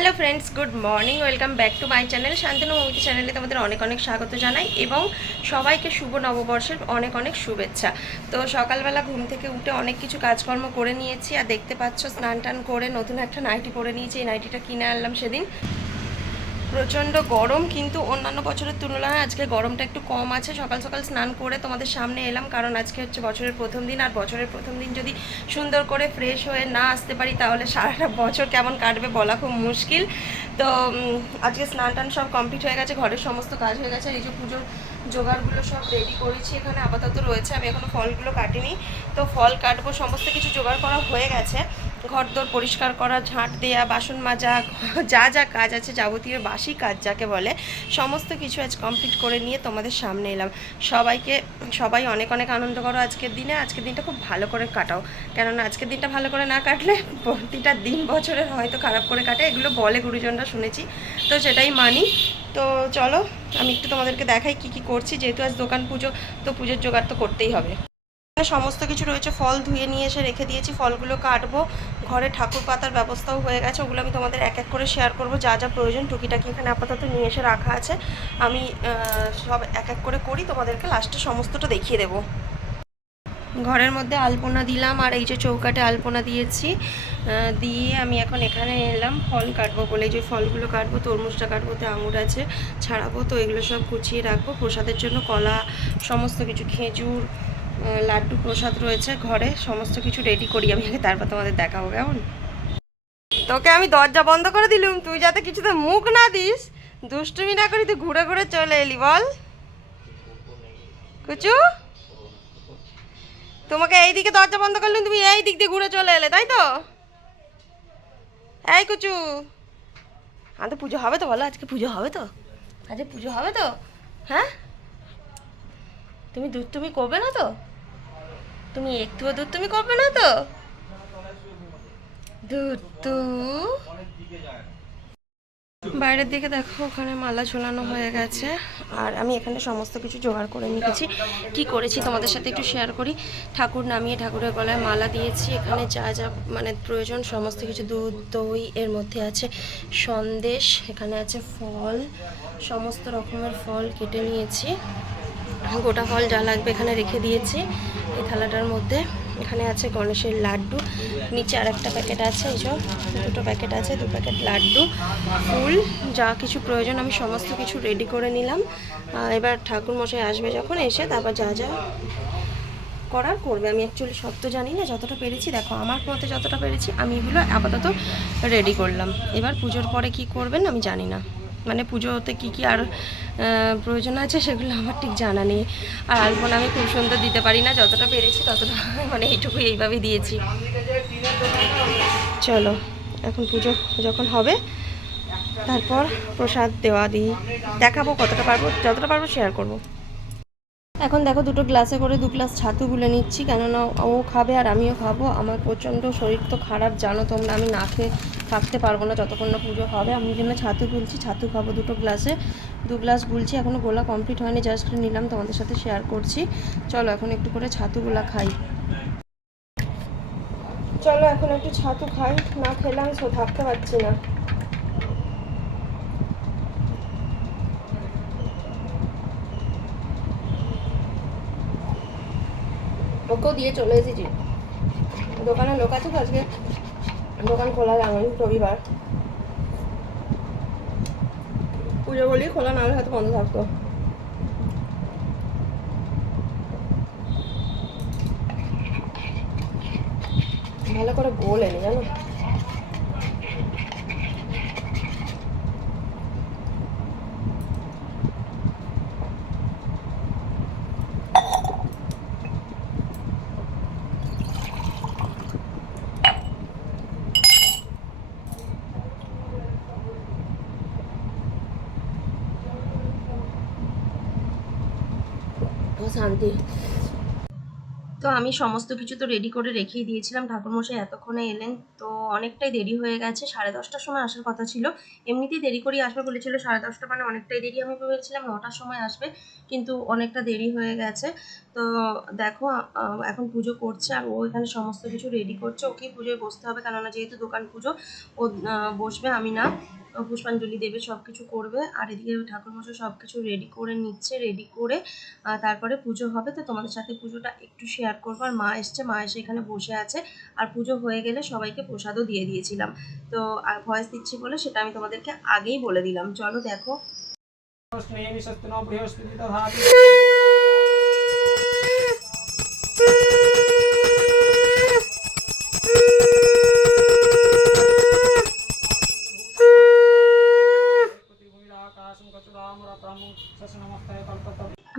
Hello friends, good morning. Welcome back to my channel Shantanu Moumita চ্যানেলে তোমাদের অনেক অনেক স্বাগত জানাই এবং সবাইকে শুভ নববর্ষের অনেক অনেক শুভেচ্ছা। তো সকালবেলা ঘুম থেকে উঠে অনেক কিছু কাজকর্ম করে নিয়েছি, আর দেখতে পাচ্ছ স্নান টান করে নতুন একটা নাইটি পরে নিয়েছি। এই নাইটিটা কিনে আনলাম সেদিন। প্রচণ্ড গরম, কিন্তু অন্যান্য বছরের তুলনায় আজকে গরমটা একটু কম আছে। সকাল সকাল স্নান করে তোমাদের সামনে এলাম, কারণ আজকে হচ্ছে বছরের প্রথম দিন, আর বছরের প্রথম দিন যদি সুন্দর করে ফ্রেশ হয়ে না আসতে পারি তাহলে সারাটা বছর কেমন কাটবে বলা খুব মুশকিল। তো আজকে স্নান টান সব কমপ্লিট হয়ে গেছে, ঘরের সমস্ত কাজ হয়ে গেছে। এই যে পুজোর জোগাড়গুলো সব রেডি করেছি, এখানে আপাতত রয়েছে। আমি এখনও ফলগুলো কাটিনি, তো ফল কাটবো। সমস্ত কিছু জোগাড় করা হয়ে গেছে। ঘরদোর পরিষ্কার করা, ঝাঁট দেওয়া, বাসন মাজা, যা যা কাজ আছে যাবতীয় বাসি কাজ যাকে বলে, সমস্ত কিছু আজ কমপ্লিট করে নিয়ে তোমাদের সামনে এলাম। সবাই অনেক অনেক আনন্দ করো আজকের দিনে। আজকের দিনটা খুব ভালো করে কাটাও, কেননা আজকের দিনটা ভালো করে না কাটলে প্রতিটা দিন বছরের হয়তো খারাপ করে কাটে, এগুলো বলে গুরুজনরা, শুনেছি, তো সেটাই মানি। তো চলো আমি একটু তোমাদেরকে দেখাই কি কি করছি। যেহেতু আজ দোকান পুজো, তো পুজোর জোগাড় তো করতেই হবে। সমস্ত কিছু রয়েছে, ফল ধুয়ে নিয়ে এসে রেখে দিয়েছি, ফলগুলো কাটবো। ঘরে ঠাকুর পাতার ব্যবস্থাও হয়ে গেছে, ওগুলো আমি তোমাদের এক এক করে শেয়ার করব। যা যা প্রয়োজন টুকিটাকি এখানে আপাতত নিয়ে এসে রাখা আছে, আমি সব এক এক করে করি, তোমাদেরকে লাস্টে সমস্তটা দেখিয়ে দেবো। ঘরের মধ্যে আলপনা দিলাম, আর এই যে চৌকাটে আলপনা দিয়েছি, দিয়ে আমি এখন এখানে এলাম ফল কাটবো বলে। যে ফলগুলো কাটবো, তরমুজটা কাটবো, তো আঙুর আছে ছাড়াবো, তো এগুলো সব কুচিয়ে রাখবো। প্রসাদের জন্য কলা, সমস্ত কিছু, খেজুর, লাড্ডু প্রসাদ রয়েছে ঘরে, সমস্ত কিছু রেডি করি আমি আগে, তারপর তোমাদের দেখাবো। কেমন? তোকে আমি দরজা বন্ধ করে দিলুম, তুই যাতে কিছুতে মুখ না দিস, দুষ্টুমি না করি, তুই ঘুরে ঘুরে চলে এলি। বল কুচু, তোমাকে এইদিকে দরজা বন্ধ করলুম, তুমি এই দিক দিয়ে ঘুরে চলে এলে, তাই তো? এই কুচু, তো পুজো হবে তো? বলো, আজকে পুজো হবে তো? আজকে পুজো হবে তো? হ্যাঁ, তুমি তুমি করবে না তো? তুমি একটুও তুমি করবে না তো? দুত্তু, বাইরের দিকে দেখো, ওখানে মালা ঝোলানো হয়ে গেছে, আর আমি এখানে সমস্ত কিছু জোগাড় করে নিয়েছি। কি করেছি তোমাদের সাথে একটু শেয়ার করি। ঠাকুর নামিয়ে ঠাকুরের গলায় মালা দিয়েছি। এখানে যা যা মানে প্রয়োজন সমস্ত কিছু, দুধ, দই, এর মধ্যে আছে সন্দেশ, এখানে আছে ফল, সমস্ত রকমের ফল কেটে নিয়েছি। গোটা ফল যা লাগবে এখানে রেখে দিয়েছি এই থালাটার মধ্যে। এখানে আছে গণেশের লাড্ডু, নিচে আর একটা প্যাকেট আছে, এই যে দুটো প্যাকেট আছে, 2 প্যাকেট লাড্ডু, ফুল, যা কিছু প্রয়োজন আমি সমস্ত কিছু রেডি করে নিলাম। এবার ঠাকুর মশাই আসবে যখন, এসে তারপর যা যা করার করবে। আমি অ্যাকচুয়ালি সব তো জানি না, যতটা পেরেছি দেখো, আমার মতে যতটা পেরেছি আমি এগুলো আপাতত রেডি করলাম। এবার পুজোর পরে কি করবেন আমি জানি না, মানে পুজোতে কি কি আর প্রয়োজন আছে সেগুলো আমার ঠিক জানা নেই। আর আলপনা আমি খুব সুন্দর দিতে পারি না, যতটা পেরেছি ততটা মানে এইটুকুই এইভাবেই দিয়েছি। চলো এখন পুজো যখন হবে তারপর প্রসাদ দেওয়া দিই, দেখাবো কতটা পারবো, যতটা পারবো শেয়ার করবো। এখন দেখো 2টো গ্লাসে করে 2 গ্লাস ছাতু গুলে নিচ্ছি, কেননা ও খাবে আর আমিও খাবো। আমার প্রচণ্ড শরীর তো খারাপ জানো তোমরা, আমি না খেয়ে থাকতে পারবো না যতক্ষণ না পুজো হবে। আমি জন্য ছাতু গুলছি, ছাতু খাবো 2টো গ্লাসে। 2 গ্লাস গুলছি, এখনও গোলা কমপ্লিট হয়নি, জাস্ট নিলাম তোমাদের সাথে শেয়ার করছি। চলো এখন একটু করে ছাতুগুলা খাই। চলো এখন একটু ছাতু খাই, না খেলে আমি থাকতে পারছি না। ওকেও দিয়ে চলে এসেছি, দোকানে লোক আছে তো আজকে, দোকান খোলা যায়নি, রবিবার পুজো বলেই খোলা, নাহলে হয়তো বন্ধ থাকতো। ভালো করে গোল এনে জানো, শান্তি। তো আমি সমস্ত কিছু তো রেডি করে রেখেই দিয়েছিলাম, ঠাকুরমশাই এতক্ষণে এলেন। তো অনেকটাই দেরি হয়ে গেছে, 10:30টার সময় আসার কথা ছিল। এমনিতেই দেরি করেই আসবে বলেছিল, 10:30 মানে অনেকটাই দেরি। আমি ভেবেছিলাম 9টার সময় আসবে, কিন্তু অনেকটা দেরি হয়ে গেছে। তো দেখো এখন পুজো করছে আর ও এখানে সমস্ত কিছু রেডি করছে। ওকেই পুজোয় বসতে হবে, কেননা যেহেতু দোকান পুজো, ও বসবে, আমি না। পুষ্পাঞ্জলি দেবে, সব কিছু করবে। আর এদিকে ঠাকুরমশাই সব কিছু রেডি করে নিচ্ছে, রেডি করে তারপরে পুজো হবে। তো তোমাদের সাথে পুজোটা একটু শেয়ার করবো। আর মা এসছে, মা এসে এখানে বসে আছে। আর পুজো হয়ে গেলে সবাইকে প্রসাদও দিয়ে দিয়েছিলাম। তো আর ভয়েস দিচ্ছি বলে সেটা আমি তোমাদেরকে আগেই বলে দিলাম। চলো দেখো।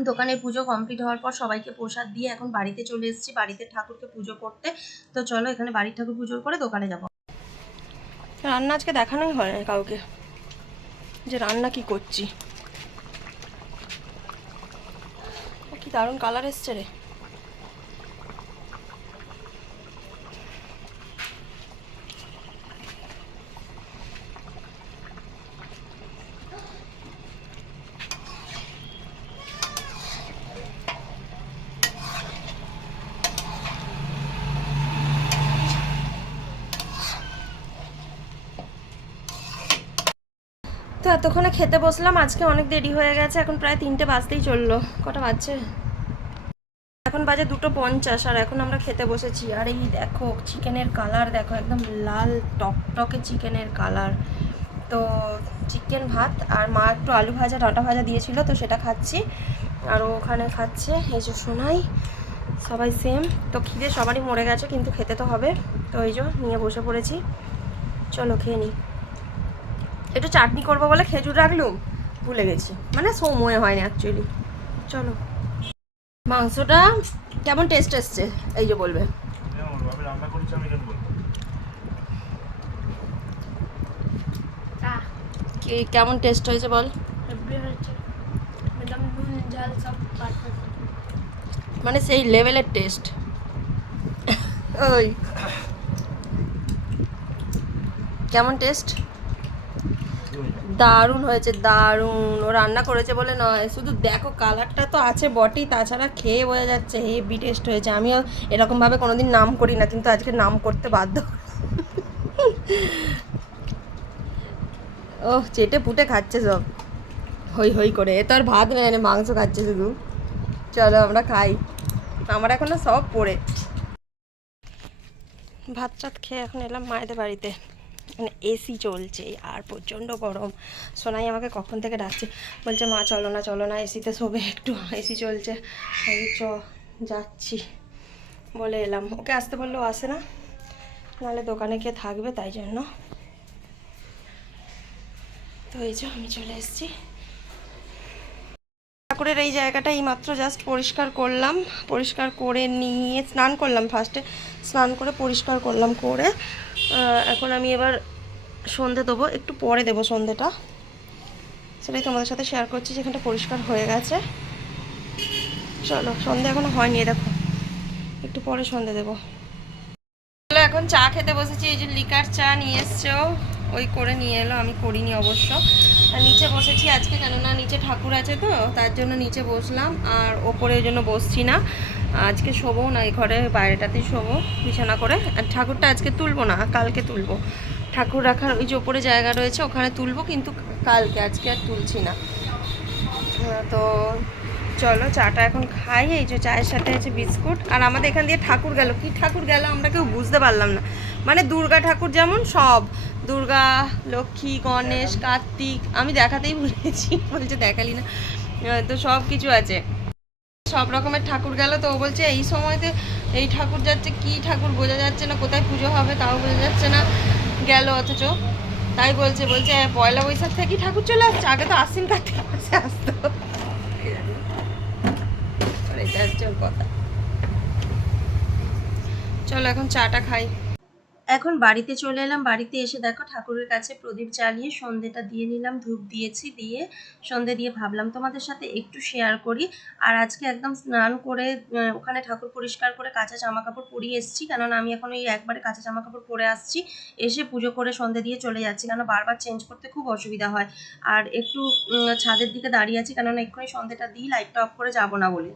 দোকানের পুজো কমপ্লিট হওয়ার পর সবাইকে প্রসাদ দিয়ে এখন বাড়িতে চলে এসেছি, বাড়িতে ঠাকুরকে পুজো করতে। তো চলো এখানে বাড়ির ঠাকুর পুজো করে দোকানে যাব। রান্না আজকে দেখানোই হয় না কাউকে যে রান্না কি করছি। কি দারুণ কালার এসছে রে। তো এতক্ষণে খেতে বসলাম, আজকে অনেক দেরি হয়ে গেছে, এখন প্রায় 3টে বাজতেই চললো। কটা বাজছে? এখন বাজে 2:50 আর এখন আমরা খেতে বসেছি। আর এই দেখো চিকেনের কালার দেখো, একদম লাল টকটকে চিকেনের কালার। তো চিকেন ভাত আর মা একটু আলু ভাজা ডাঁটা ভাজা দিয়েছিল, তো সেটা খাচ্ছি। আর ওখানে খাচ্ছে এই যে সোনাই, সবাই সেম। তো খিদে সবারই মরে গেছে, কিন্তু খেতে তো হবে। তো এই যে নিয়ে বসে পড়েছি, চলো খেয়ে নিই। একটু চাটনি করবো বলে খেজুর রাখলুম, ভুলে গেছি, মানে সময় হয়নি অ্যাকচুয়ালি। চলো। মাংসটা কেমন টেস্ট এসছে এই যে বলবে। কেমন টেস্ট হয়েছে বল। মানে সেই লেভেলের টেস্ট। ওই কেমন টেস্ট? দারুণ হয়েছে, দারুণ। ও রান্না করেছে বলে নয়, শুধু দেখো কালারটা তো আছে বটেই, তাছাড়া খেয়ে বোঝা যাচ্ছে হেভি টেস্ট হয়েছে। আমিও এরকমভাবে কোনোদিন নাম করি না, কিন্তু আজকে নাম করতে বাধ্য। ও চেটে পুটে খাচ্ছে সব, হই হই করে। এ তো আর ভাত নেয় না, মাংস খাচ্ছে শুধু। চলো আমরা খাই, আমার এখনো সব পড়ে। ভাত টাত খেয়ে এখন এলাম মায়েদের বাড়িতে। মানে এসি চলছে আর প্রচণ্ড গরম। সোনাই আমাকে কখন থেকে ডাকছে, বলছে মা চলো না চলো না, এসিতে শোবে একটু, এসি চলছে। আমি যাচ্ছি বলে এলাম। ওকে আসতে বললেও আসে না, নাহলে দোকানে গিয়ে থাকবে, তাই জন্য। তো এই যে আমি চলে এসেছি। ঠাকুরের এই জায়গাটা এই মাত্র জাস্ট পরিষ্কার করলাম, পরিষ্কার করে নিয়ে স্নান করলাম। ফার্স্টে স্নান করে পরিষ্কার করলাম, করে এখন আমি এবার সন্ধে দেবো, একটু পরে দেবো সন্ধেটা। সেটাই তোমাদের সাথে শেয়ার করছি, যেখানটা পরিষ্কার হয়ে গেছে। চলো, সন্ধে এখনো হয়নি, দেখো একটু পরে সন্ধে দেবো। চলো এখন চা খেতে বসেছি। এই যে লিকার চা নিয়ে এসছো, ওই করে নিয়ে এলো, আমি করিনি অবশ্য। আর নিচে বসেছি আজকে, কেননা নিচে ঠাকুর আছে তো তার জন্য নিচে বসলাম। আর ওপরে ওই জন্য বসছি না, আজকে শোবো না, এই ঘরে বাইরেটাতেই শোবো বিছানা করে। আর ঠাকুরটা আজকে তুলবো না, কালকে তুলবো। ঠাকুর রাখার ওই যে ওপরে জায়গা রয়েছে ওখানে তুলবো, কিন্তু কালকে, আজকে আর তুলছি না। তো চলো চাটা এখন খাই। এই যে চায়ের সাথে আছে বিস্কুট। আর আমাদের এখান দিয়ে ঠাকুর গেল, কি ঠাকুর গেল আমরা কেউ বুঝতে পারলাম না। মানে দুর্গা ঠাকুর যেমন সব, দুর্গা, লক্ষ্মী, গণেশ, কার্তিক, আমি দেখাতেই ভুলেছি, বলছে দেখালি না। তো সব কিছু আছে, সব রকমের ঠাকুর গেল। তো ও বলছে এই সময়তে এই ঠাকুর যাচ্ছে, কি ঠাকুর বোঝা যাচ্ছে না, কোথায় পুজো হবে তাও বোঝা যাচ্ছে না, গেল অথচ। তাই বলছে পয়লা বৈশাখ থেকেই ঠাকুর চলে আসছে, আগে তো আশ্বিন কার্তিক মাসে আসতো। কথা। চলো এখন চাটা খাই। এখন বাড়িতে চলে এলাম। বাড়িতে এসে দেখো ঠাকুরের কাছে প্রদীপ জ্বালিয়ে সন্ধেটা দিয়ে নিলাম, ধূপ দিয়েছি, দিয়ে সন্ধে দিয়ে ভাবলাম তোমাদের সাথে একটু শেয়ার করি। আর আজকে একদম স্নান করে ওখানে ঠাকুর পরিষ্কার করে কাঁচা জামা কাপড় পরিয়ে এসেছি, কেননা আমি এখন এই একবারে কাঁচা জামা কাপড় পরে আসছি, এসে পুজো করে সন্ধে দিয়ে চলে যাচ্ছি, কেন বারবার চেঞ্জ করতে খুব অসুবিধা হয়। আর একটু ছাদের দিকে দাঁড়িয়ে আছি, কেননা এক্ষুনি সন্ধেটা দিই, লাইটটা অফ করে যাবো না বলে।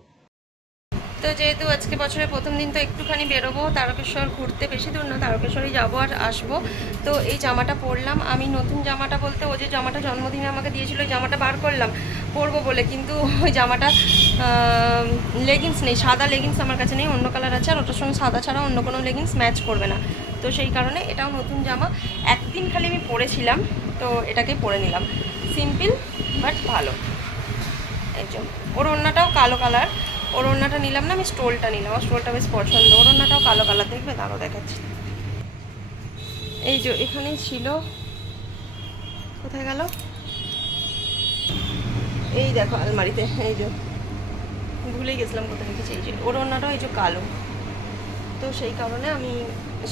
তো যেহেতু আজকে বছরের প্রথম দিন, তো একটুখানি বেরোবো তারকেশ্বর ঘুরতে, বেশি দূর না, তারকেশ্বরেই যাবো আর আসবো। তো এই জামাটা পরলাম আমি, নতুন জামাটা বলতে ও যে জামাটা জন্মদিনে আমাকে দিয়েছিল ওই জামাটা বার করলাম পরবো বলে, কিন্তু ওই জামাটা লেগিংস নেই, সাদা লেগিংস আমার কাছে নেই, অন্য কালার আছে, আর ওটার সঙ্গে সাদা ছাড়া অন্য কোনো লেগিংস ম্যাচ করবে না। তো সেই কারণে এটাও নতুন জামা, একদিন খালি আমি পরেছিলাম, তো এটাকে পরে নিলাম, সিম্পল বাট ভালো। এই যে ওর ওড়নাটাও কালো কালার, ওর ওড়নাটা নিলাম না, আমি স্টোলটা নিলাম, আমার স্টোলটা বেশ পছন্দ, ওর ওড়নাটাও কালো কালার, দেখবে তারও দেখাচ্ছি। এই যে এখানেই ছিল, কোথায় গেল, এই দেখো আলমারিতে, এই যে ভুলেই গেছিলাম কোথায় রেখেছি। এই যে ওর ওড়নাটাও এই যে কালো, তো সেই কারণে আমি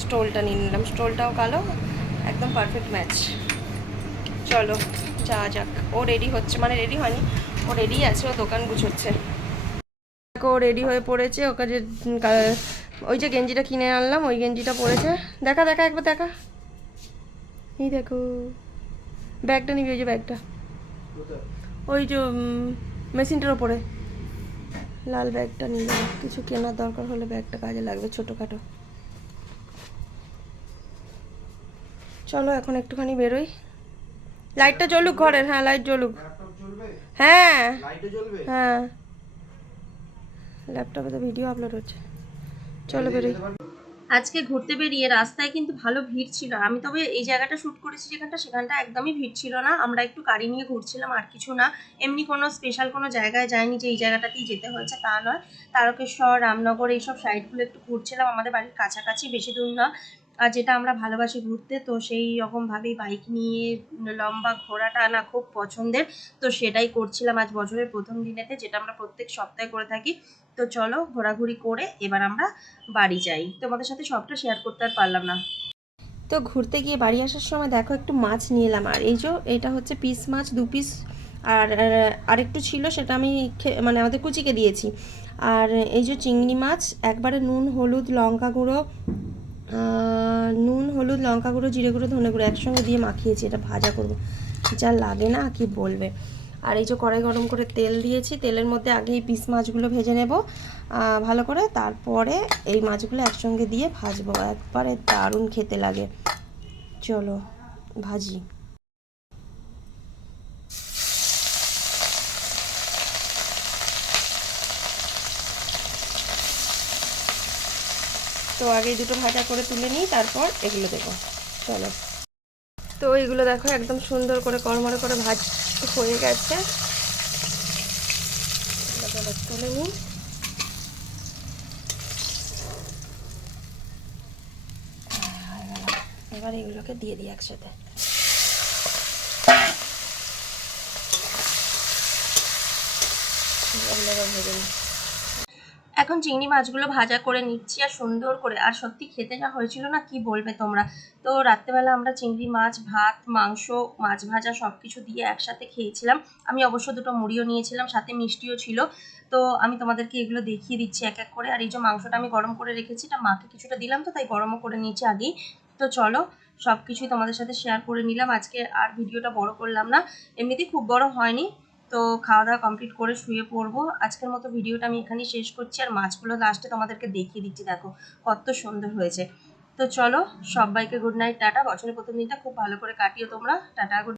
স্টোলটা নিয়ে নিলাম, স্টোলটাও কালো, একদম পারফেক্ট ম্যাচ। চলো যাওয়া যাক। ও রেডি হচ্ছে, মানে রেডি হয়নি, ও রেডি আছে, ও দোকান গুছোচ্ছে। ও রেডি হয়ে পড়েছে, ওকে যে ওই যে গেঞ্জিটা কিনে আনলাম ওই গেঞ্জিটা পরেছে, দেখা দেখা একবার দেখা, এই দেখো ব্যাগটা নিবি, ওই যে ব্যাগটা, ওই যে মেশিনটার ওপরে লাল ব্যাগটা নিয়ে, কিছু কেনার দরকার হলে ব্যাগটা কাজে লাগবে, ছোটোখাটো। চলো এখন একটুখানি বেরোই, লাইটটা জ্বলুক ঘরের, হ্যাঁ লাইট জ্বলুক, হ্যাঁ হ্যাঁ ল্যাপটপে তো ভিডিও আপলোড হচ্ছে। চলো বেরোই। আজকে ঘুরতে বেরিয়ে রাস্তায় কিন্তু ভালো ভিড় ছিল, আমি তবে এই জায়গাটা শ্যুট করেছি সেখানটা একদমই ভিড় ছিল না, আমরা একটু গাড়ি নিয়ে ঘুরছিলাম আর কিছু না, এমনি কোনো স্পেশাল কোনো জায়গায় যায়নি যে এই জায়গাটাতেই যেতে হয়েছে তা নয়। তারকেশ্বর, রামনগর এইসব সাইডগুলো একটু ঘুরছিলাম, আমাদের বাড়ির কাছাকাছি, বেশি দূর না। আর যেটা আমরা ভালোবাসি ঘুরতে, তো সেই রকমভাবেই বাইক নিয়ে লম্বা ঘোরাটা না খুব পছন্দের, তো সেটাই করছিলাম আজ বছরের প্রথম দিনেতে, যেটা আমরা প্রত্যেক সপ্তাহে করে থাকি। তো চলো ঘোরাঘুরি করে এবার আমরা বাড়ি যাই, তোমাদের সাথে সবটা শেয়ার করতে আর পারলাম না। তো ঘুরতে গিয়ে বাড়ি আসার সময় দেখো একটু মাছ নিয়ে এলাম, আর এই যে এটা হচ্ছে পিস মাছ, 2 পিস, আর আরেকটু ছিল সেটা আমি মানে আমাদের কুচিকে দিয়েছি। আর এই যে চিংড়ি মাছ, একবারে নুন হলুদ লঙ্কা গুঁড়ো, নুন হলুদ লঙ্কা গুঁড়ো জিরে গুঁড়ো ধনে গুঁড়ো একসঙ্গে দিয়ে মাখিয়েছি, এটা ভাজা করবো, যা লাগে না কি বলবে। আর এই যে কড়াই গরম করে তেল দিয়েছি, তেলের মধ্যে আগে এই পিস মাছগুলো ভেজে নেব ভালো করে, তারপরে এই মাছগুলো একসঙ্গে দিয়ে ভাজবো, একবারে দারুণ খেতে লাগে। চলো ভাজি। তো আগে দুটো ভাজা করে তুলে নিই, তারপর এগুলো দেবো। চলো, তো এগুলো দেখো একদম সুন্দর করে কড়মড়ে করে ভাজ হয়ে গেছে, তুলে নিই। এবার এগুলোকে দিয়ে দিই একসাথে। এখন চিংড়ি মাছগুলো ভাজা করে নিচ্ছি আর সুন্দর করে, আর সত্যি খেতে যা হয়েছিল না কি বলবে তোমরা। তো রাত্রেবেলা আমরা চিংড়ি মাছ, ভাত, মাংস, মাছ ভাজা সব কিছু দিয়ে একসাথে খেয়েছিলাম। আমি অবশ্য দুটো মুড়িও নিয়েছিলাম, সাথে মিষ্টিও ছিল। তো আমি তোমাদেরকে এগুলো দেখিয়ে দিচ্ছি এক এক করে। আর এই যে মাংসটা আমি গরম করে রেখেছি, এটা মাকে কিছুটা দিলাম, তো তাই গরমও করে নিয়েছি আগেই। তো চলো সব কিছুই তোমাদের সাথে শেয়ার করে নিলাম আজকে, আর ভিডিওটা বড় করলাম না, এমনিতেই খুব বড় হয়নি। তো খাওয়া দাওয়া কমপ্লিট করে শুয়ে পড়বো, আজকের মতো ভিডিওটা আমি এখানেই শেষ করছি। আর মাছগুলো লাস্টে তোমাদেরকে দেখিয়ে দিচ্ছি, দেখো কত সুন্দর হয়েছে। তো চলো সবাইকে গুড নাইট, টাটা। বছরের প্রথম দিনটা খুব ভালো করে কাটিও তোমরা, টাটা।